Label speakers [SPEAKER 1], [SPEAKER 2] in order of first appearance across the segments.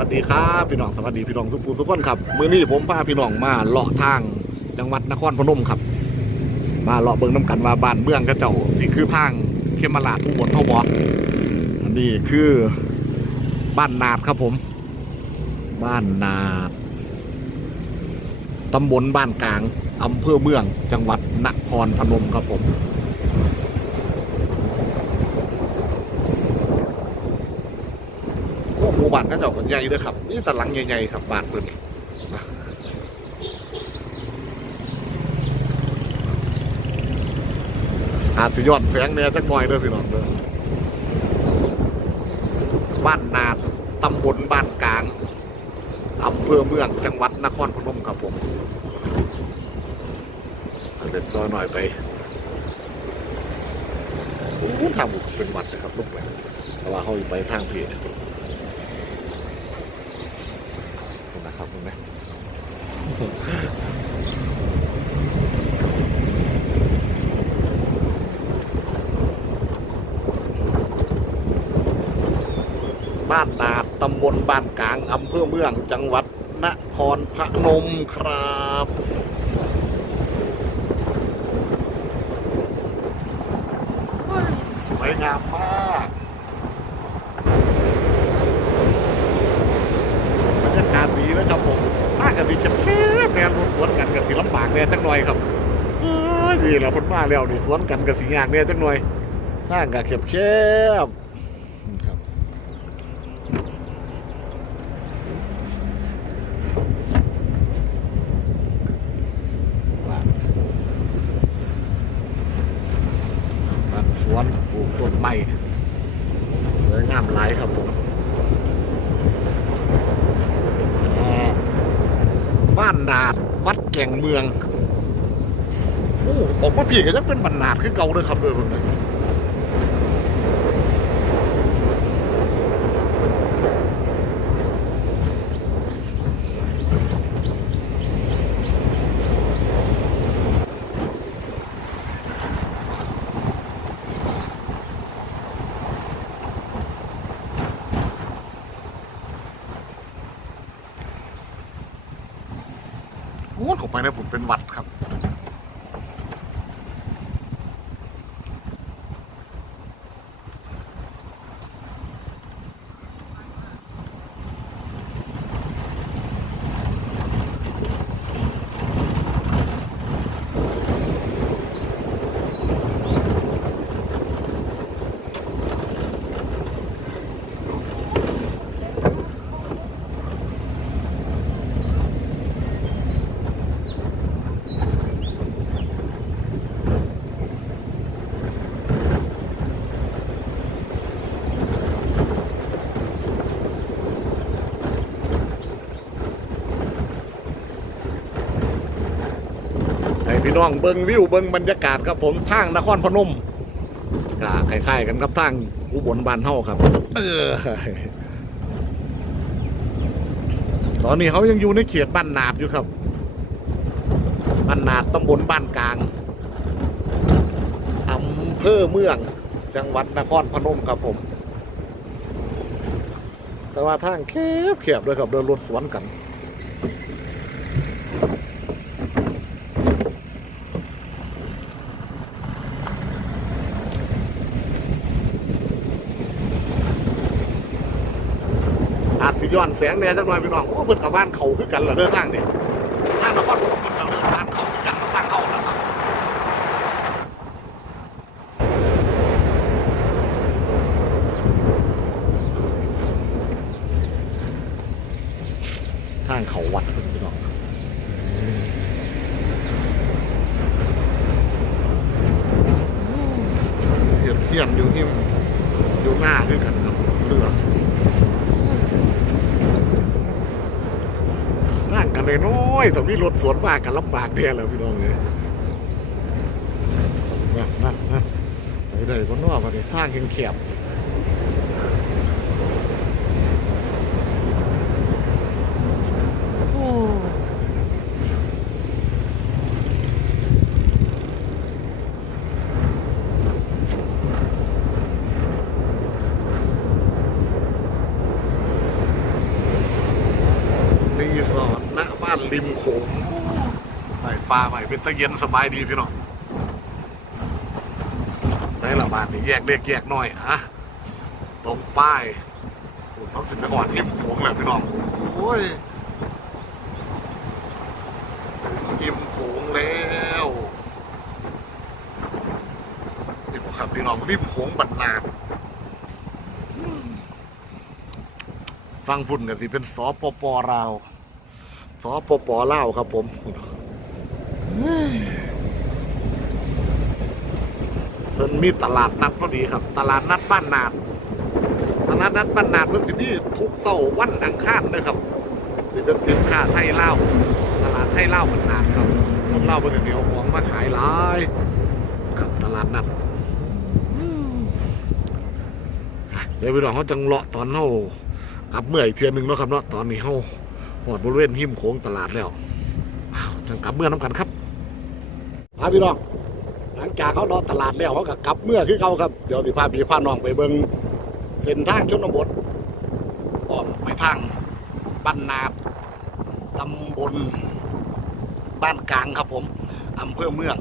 [SPEAKER 1] วัสดีครับพี่น้องสวัสดีพี่น้องทุกผู้ทุกคนครับมื้อนี้ผมพาพี่น้องมาเลาะทางจังหวัดนครพนมครับ มาเลาะเบิ่งน้ำกันว่าบ้านเมืองก็เจ้าสิคือทางเขมราชอุบลเท่าบ่อันนี้คือบ้านนาดครับผม บ้านนาดตำบลบ้านกลางอำเภอเมืองจังหวัดนครพนมครับผม พวกห มู่บ้านก็เจ้ากันใหญ่เด้อครับนี่แต่หลังใหญ่ๆครับบ้านเพิ่นอาจสิยอนแสงแหน่จักหน่อยเด้อพี่น้องเด้อบ้านนาดตำบลบ้านกลางอำเภอเมืองจังหวัดนครพนมครับผมเด็ดซอยหน่อยไปโอ้ทางบุกเป็นวัดนะครับลูกไปแต่ว่าเขาอยู่ไปทางเพจ นะครับเห็นไหม บ้านนาดตำบลบ้านกลางอำเภอเมืองจังหวัดนครพนมครับสวยงามมากบรรยากาศดีนะครับผมถ้ากสิจะแคบแนวรถสวนกันกับสิลำบากแน่จักหน่อยครับนี่แหละพ้นมาแล้วนี่สวนกันกับสิยากแน่จักหน่อยทางกับแคบแคบๆครับบ้านบ้านสวนปลูกต้นไม้สวยงามหลายครับผม บ้านนาด วัดแก่งเมือง โอ้ออกมาพี่ก็ยังเป็นบรรนนาดคือเก่าเลยครับเด้อเพิ่ นน่ะโอ้เข้าไปนะผมเป็นหวัดครับ พี่น้องเบิ้งวิวเบิ้งบรรยากาศครับผมทางนครพนมก็คล้ายๆกันครับทางอุบลบ้านเฮาครับ เออ ตอนนี้เขายังอยู่ในเขตบ้านนาดอยู่ครับบ้านนาดตำบลบ้านกลางอำเภอเมือง จังหวัดนครพนมครับผม แต่ว่าทางแคบแคบๆเลยครับเดินรถสวนกัน สิย้อนแสงแหน่จักหน่อยพี่น้องโอ้เพิ่นกับบ้านเขาคือกันเหรอเด้อทางนี่ทางนครพนมเพิ่นกับเรื่องบ้านเขาคือกันทางเขานะครับทางเขาวัดพี่น้องเทียนเทียนอยู่ที่อยู่หน้าคือกันครับเรือ ลยน้อยๆตรงนี้รถสวนมากกันลำบากเนี่ยแหละพี่น้องเนี่ยนั่นนั่นไปเลยคนนอกมาเนทางแคบๆโอ้ ก็ณบ้าน ริมโขงไปปลาใหม่เป็นตะเย็นสบายดีพี่น้องใส่ละบาทนี่แยกเล็กแยกน้อยอะตรงป้ายต้องสินไปหอดริมโขงเลยพี่น้องโอ้ยถึงริมโขงแล้วนี่บอกครับพี่น้องริมโขงบันนาฟังพุ่นกันสิเป็นสปปลาว สปปลาวครับผมเพิ่นมีตลาดนัดพอดีครับ ตลาดนัดบ้านนาดตลาดนัดบ้านนาดเพิ่นสิมีทุกเสาร์วันอังคารเลยครับสิเป็นสินค้าไทยเล่าตลาดไทยเล่าบ้านนาดครับคนเล่าเพิ่นก็สิเอาของมาขายหลายครับตลาดนัดเดี๋ยวไปลองเขาจังเลาะตอนเขากลับเมื่ออีกเทือนหนึ่งเนาะครับเนาะตอนนี้เฮา หอดบริเวณหิมโค้งตลาดแล้วจังกลับเมื่อน้ำกันครับพาพี่น้อง หลังจากเขารอตลาดแล้วเขาก็กลับเมื่อคือเขาครับเดี๋ยวสิพาพี่พาน้องไปเบิ่งเส้นทางชนบทอ้อมไปทางบ้านนาตำบลบ้านกลางครับผมอำเภอเมือง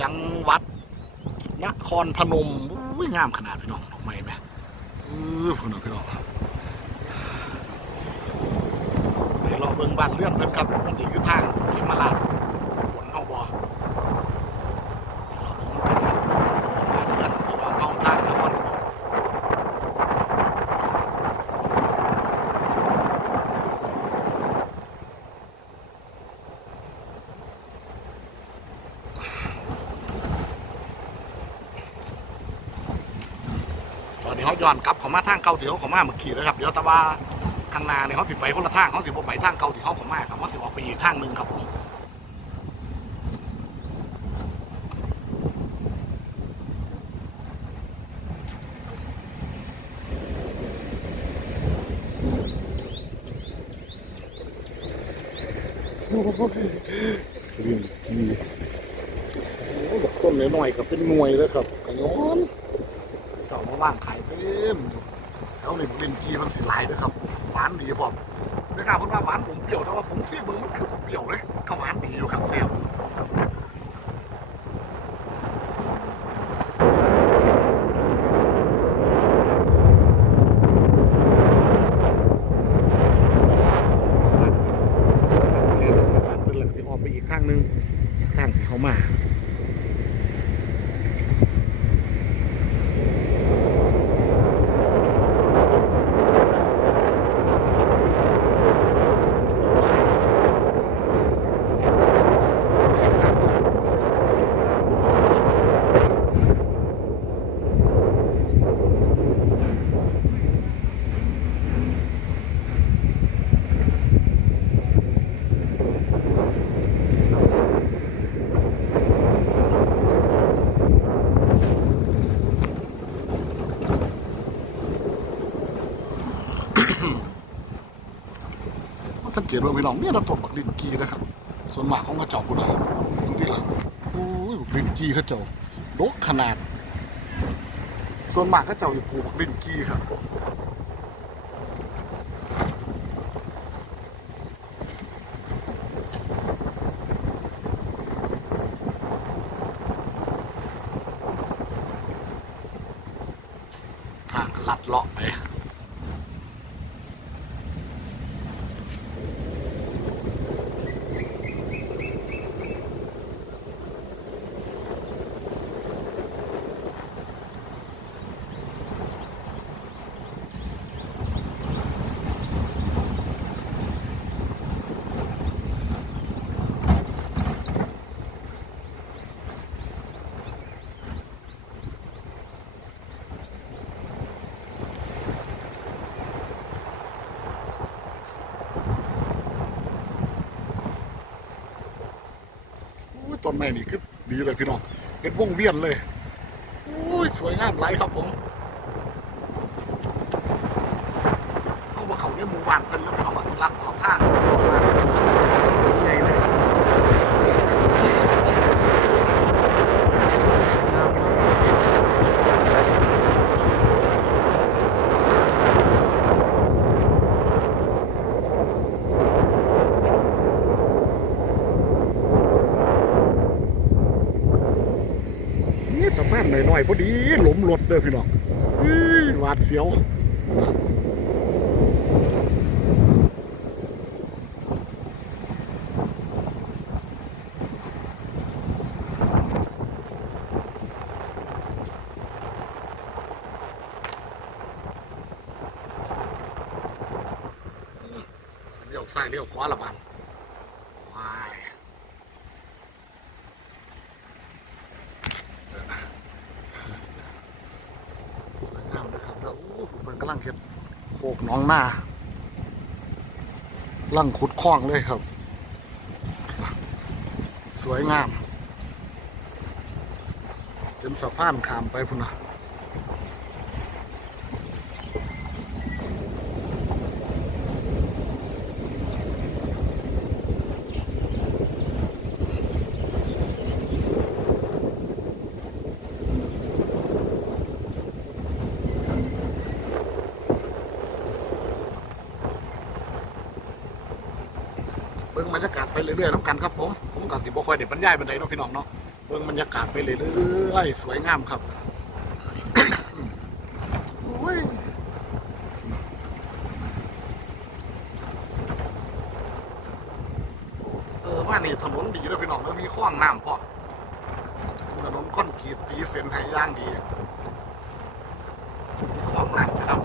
[SPEAKER 1] จังหวัดนครพนมอุ้ยงามขนาดพี่น้องดอกไมไหมเออพี่น้องพี่น้องเดี๋ยว เราเบิ่งบ้านเลื่อนเพิ่นครับอันนี้คือทางที่มาลาดบนเฮาบ่เดี๋ยวเราเบิ่งกันครับบ้านเลื่อนที่ว่าเฮาทางนครพนมตอนนี้เขาย้อนกลับเขามาทางเก่าที่เขาเขามาเมื่อกี้นะครับ เดี๋ยวแต่ว่า ข้างหน้าเนี่ยเขาสิไปคนละทางเขาสิบ่ไปทางเก่าที่เขาขามาครับเขาสิออกไปอีกทางหนึ่งครับผมลิ้นจีโอ้ดอกต้นน้อยๆก็เป็นหน่วยเลยครับกระยอนเจ้ามาว่างขายเต็มแล้วนี่ลิ้นจีมันสิหลายด้วยครับานดีผมนะครับเพราะว่าหวานผมเปรี้ยวแต่ว่าผมซีมึงมันคือเปรี้ยวเลยก็หวานดีอยู่ครับแซ่บเรียนจากบ้านเพิ่นแล้วก็สิออกไปอีกทางหนึงทางที่เขามา สัง เกตว่าพี่น้องเนี่ยเราต้นบักลินกีนะครับ ส่วนมากของกระเจ้าปุ่นนะดูดิล่ะโอ้ยบักลินกีเขาเจ้าดกขนาด ส่วนมากเขาเจ้าอยู่ปลูกบักลินกีครับทางลัดเลาะไป อุ้ย ต้นไม้นี่คือดีเลยพี่น้องเป็นวงเวียนเลยอุ้ยสวยงามไรครับผมเอาว่าเขาเนี่ยหมู่บ้านเป็นแล้วพี่น้องมาสุรัตน์ขอบทางใหญ่เลยงามมาก น้ อยพอดีหลมรถเด้อพี่น้องหวาดเสียวเลี้ยวซ้ายเลี้ยวขวาละบันว้ายสวยงามนะครับแล้วโอ้เป็นกำลังเห็ดโขกหน้องหน้าลังขุดคล้องเลยครับ สวยงาม เป็นสะพานขามไปพุ่นนะ เบิ่งบร รื่อยๆน้ำกันครับผมผมกับสิบ่ค่อยเด็ดบรรยายบันไดเนาะพี่น้องเนาะเบิ่งบรรยากาศไปเรื่อยๆสวยงามครับโอ้ยเออว่านี่ถนนดีแล้วพี่น้องแล้วมีคลองน้ำพร้อมถนนคอนกรีตตีเส้นให้ย่างดีมีคลองน้ำนะครับ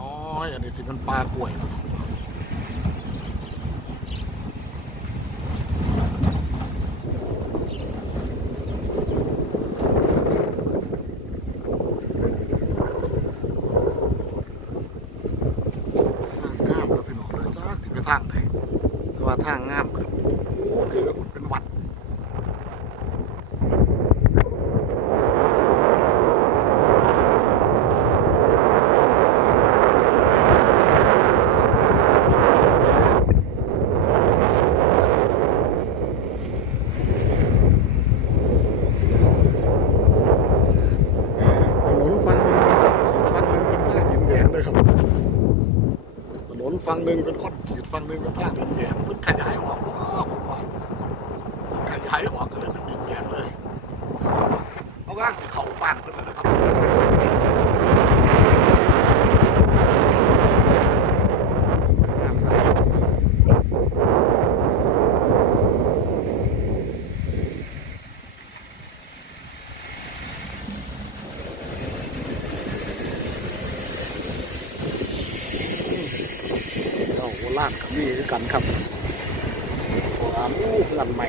[SPEAKER 1] น้อยอันนี้สิมัน ปลากล้วย ทางงามแล้วพี่น้องเลยจ้าสิไปทางไหนแต่ว่าทางงามคือโอ้คือเป็นวัด ถนนฝั่งหนึ่งเป็นคอนกรีตฝั่งหนึ่งเป็นทางดินแดงเลยครับ ถ นนฝั่งหนึ่งเป็นคอนกรีตฝั่งหนึ่งเป็นทางดินแดงมันขยายออกว้าวผมว่ามันขยายออกก็เลยเป็นดินแดงเลยเขากำลังจะเข้าบ้านเพิ่นแล้วนะครับงามเลยเอาโบราณ กับนี่คือกันครับความอู้ลันใหม่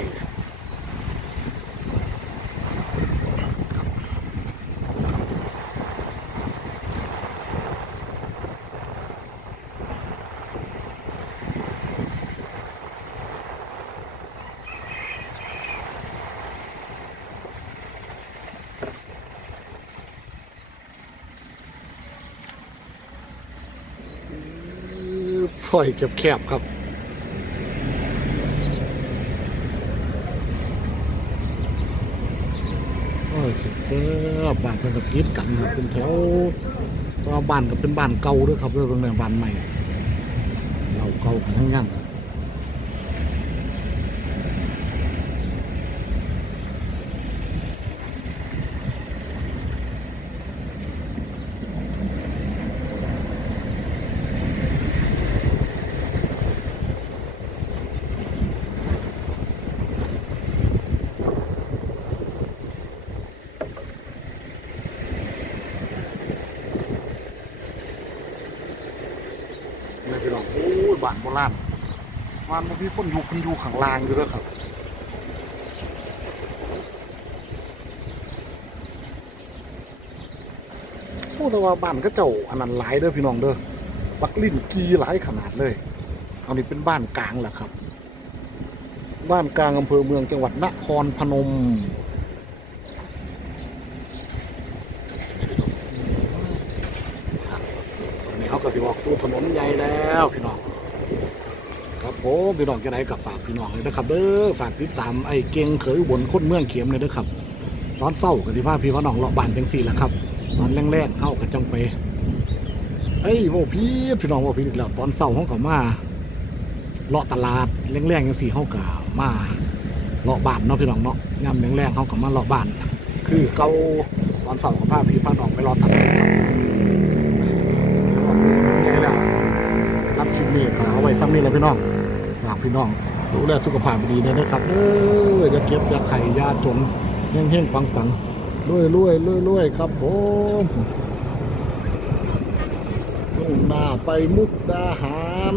[SPEAKER 1] ซอยแคบๆครับ ซอยแคบๆบ้าน เป็นตะกีดกันครับเป็นแถวบ้านก็เป็นบ้านเก่าด้วยครับเรื่องบ้านใหม่เราเก่ากันทั้งยัง นี่พี่น้องโอ้ยบ้านโบราณบ้านมันมีคนอยู่คนอยู่ข้างล่างอยู่ด้วครับโอ้แต่ว่าบ้านก็เจ้าอันนั้นหลายเด้อพี่น้องเด้อบักลิ่นกีหลายขนาดเลยเอานี่เป็นบ้านกลางแหละครับ บ้านกลางอำเภอเมืองจังหวัดนครพนมตอนนี้เขาก็จะออกสู่ถนนใหญ่ แล้วพี่น้องครับผมพี่น้องจะไหนกับฝากพี่น้องเลยนะครับเด้อฝากติดตามไอ้เก่งเขยบนคนเมืองเข็มเลยนะครับตอนเศร้ากับที่พาพี่พ่อน้องเลาะบ้านจังสี่แหละครับ ตอนแรกๆเข้ากับจังไปเอ้ยโว้พี่พี่น้องโว้พี่อีกแล้วตอนเศร้าห้องเขามาเลาะตลาดแรงๆจังซี่เฮาก็มาเลาะบ้านเนาะพี่น้องเนาะยามแรงๆเฮาก็มาเลาะบ้านคือเก่าตอนเสาร์กับพาพี่พาน้องไปเลาะตลาดครับใหญ่แล้วรับคลิปนี้ก็เอาไว้ซ้ำ นี้แหละพี่น้อง ฝากพี่น้อง ดูแลสุขภาพดีนะครับเอออย่าเก็บอย่าไข่อยาจมเฮงๆปังๆรวยรวยรวยรวยครับผมมุ่งหน้าไปมุกดาหาร